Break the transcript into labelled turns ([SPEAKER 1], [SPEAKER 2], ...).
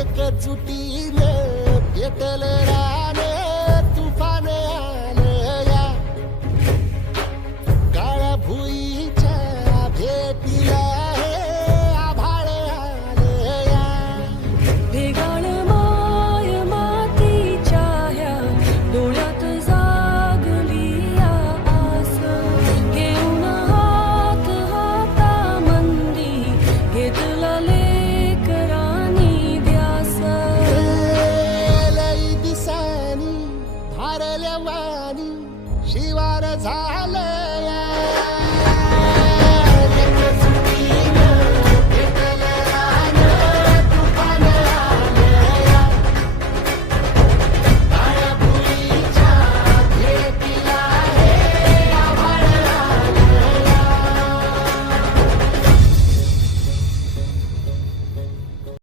[SPEAKER 1] एकजुटीने पेटल शिवार झाल.